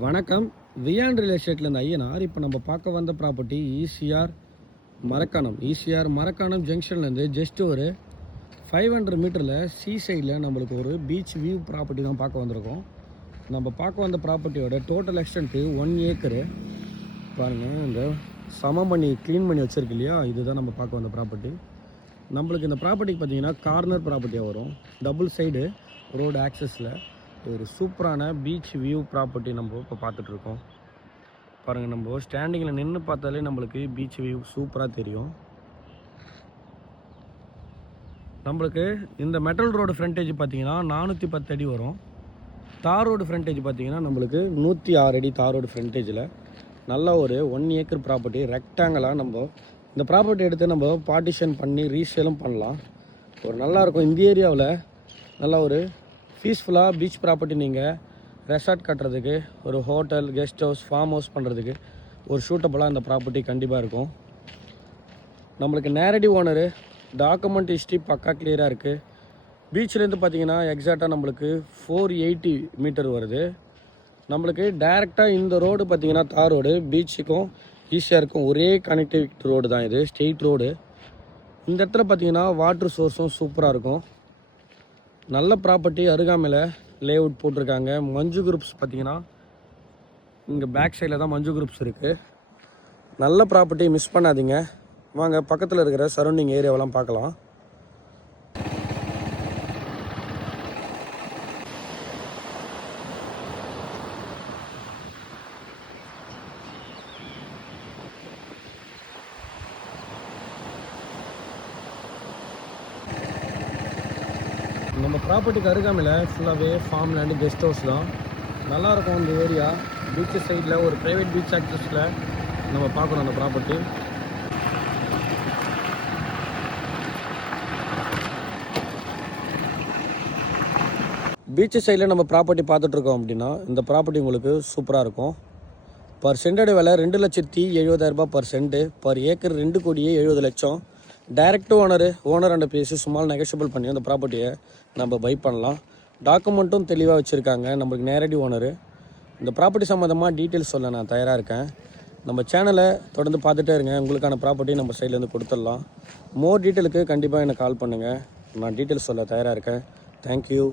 வணக்கம். வியான் ரியல் எஸ்டேட்லேருந்து ஐயனார். இப்போ நம்ம பார்க்க வந்த ப்ராப்பர்ட்டி ஈசிஆர் மரக்காணம் ஜங்ஷன்லேருந்து ஜஸ்ட் ஒரு 500 மீட்டரில் சீ சைடில் நம்மளுக்கு ஒரு பீச் வியூ ப்ராப்பர்ட்டி தான் பார்க்க வந்திருக்கோம். நம்ம பார்க்க வந்த ப்ராப்பர்ட்டியோட டோட்டல் எக்ஸ்டென்ட்டு 1 ஏக்கரு. பாருங்கள், இந்த சமம் பண்ணி க்ளீன் பண்ணி வச்சுருக்கு இல்லையா, இதுதான் நம்ம பார்க்க வந்த ப்ராப்பர்ட்டி. நம்மளுக்கு இந்த ப்ராப்பர்ட்டிக்கு பார்த்தீங்கன்னா கார்னர் ப்ராப்பர்ட்டியாக வரும். டபுள் சைடு ரோடு ஆக்சஸில் ஒரு சூப்பரான பீச் வியூ ப்ராப்பர்ட்டி நம்ம இப்போ பார்த்துட்ருக்கோம். பாருங்கள், நம்ம ஸ்டாண்டிங்கில் நின்று பார்த்தாலே நம்மளுக்கு பீச் வியூ சூப்பராக தெரியும். நம்மளுக்கு இந்த மெட்டல் ரோடு ஃப்ரண்டேஜ் பார்த்திங்கன்னா 410 அடி வரும். தார் ரோடு ஃப்ரண்டேஜ் பார்த்திங்கன்னா நம்மளுக்கு 106 அடி தார் ரோடு ஃப்ரண்டேஜில் நல்ல ஒரு 1 ஏக்கர் ப்ராப்பர்ட்டி ரெக்டாங்கலாக நம்ம இந்த ப்ராப்பர்ட்டி எடுத்து நம்ம பார்ட்டிஷன் பண்ணி ரீசேலும் பண்ணலாம். ஒரு நல்லாயிருக்கும். இந்த ஏரியாவில் நல்லா ஒரு பீஸ்ஃபுல்லாக பீச் ப்ராப்பர்ட்டி, நீங்கள் ரெசார்ட் கட்டுறதுக்கு, ஒரு hotel, guest house, farm house பண்ணுறதுக்கு ஒரு சூட்டபுளாக இந்த ப்ராப்பர்ட்டி கண்டிப்பாக இருக்கும். நம்மளுக்கு நேரடி ஓனரு, டாக்குமெண்ட் ஹிஸ்ட்ரி பக்கா கிளியராக இருக்குது. பீச்லேருந்து பார்த்தீங்கன்னா எக்ஸாக்டாக நம்மளுக்கு 480 மீட்டர் வருது. நம்மளுக்கு டைரெக்டாக இந்த ரோடு பார்த்திங்கன்னா தார் ரோடு பீச்சுக்கும் ஈஸியாருக்கும் ஒரே கனெக்டிவிட்டி ரோடு தான் இது, ஸ்ட்ரெயிட் ரோடு. இந்த இடத்துல பார்த்திங்கன்னா வாட்டர் சோர்ஸும் சூப்பராக இருக்கும். நல்ல ப்ராப்பர்ட்டி, அருகாமையில் லேஅவுட் போட்டிருக்காங்க. மஞ்சு குரூப்ஸ் பார்த்திங்கன்னா இங்கே பேக் சைடில் தான் மஞ்சு குரூப்ஸ் இருக்குது. நல்ல ப்ராப்பர்ட்டி, மிஸ் பண்ணாதீங்க. வாங்க பக்கத்தில் இருக்கிற சரௌண்டிங் ஏரியாவெல்லாம் பார்க்கலாம். நம்ம ப்ராப்பர்ட்டிக்கு அருகாமையில் ஃபுல்லாகவே ஃபார்ம் லேண்டு, கெஸ்ட் ஹவுஸ் தான். நல்லாயிருக்கும் இந்த ஏரியா. பீச்சு சைடில் ஒரு ப்ரைவேட் பீச் ஆக்சஸில் நம்ம பார்க்குறோம் அந்த ப்ராப்பர்ட்டி. பீச்சு சைடில் நம்ம ப்ராப்பர்ட்டி பார்த்துட்ருக்கோம் அப்படின்னா இந்த ப்ராப்பர்ட்டி உங்களுக்கு சூப்பராக இருக்கும். பர் சென்டோட விலை 2,70,000 per cent. Per acre 2,70,00,000. Direct owner and பேசி சும்மா நெகோஷியபிள் பண்ணி அந்த ப்ராப்பர்ட்டியை நம்ம பை பண்ணலாம். டாக்குமெண்ட்டும் தெளிவாக வச்சுருக்காங்க. நம்மளுக்கு நேரடி ஓனரு. இந்த ப்ராப்பர்ட்டி சம்மந்தமாக டீட்டெயில்ஸ் சொல்ல நான் தயாராக இருக்கேன். நம்ம சேனலை தொடர்ந்து பார்த்துட்டே இருங்க. உங்களுக்கான ப்ராப்பர்ட்டி நம்ம சைட்லேருந்து கொடுத்துடலாம். மோர் டீட்டெயிலுக்கு கண்டிப்பாக எனக்கு கால் பண்ணுங்கள். நான் டீட்டெயில்ஸ் சொல்ல தயாராக இருக்கேன். தேங்க்யூ.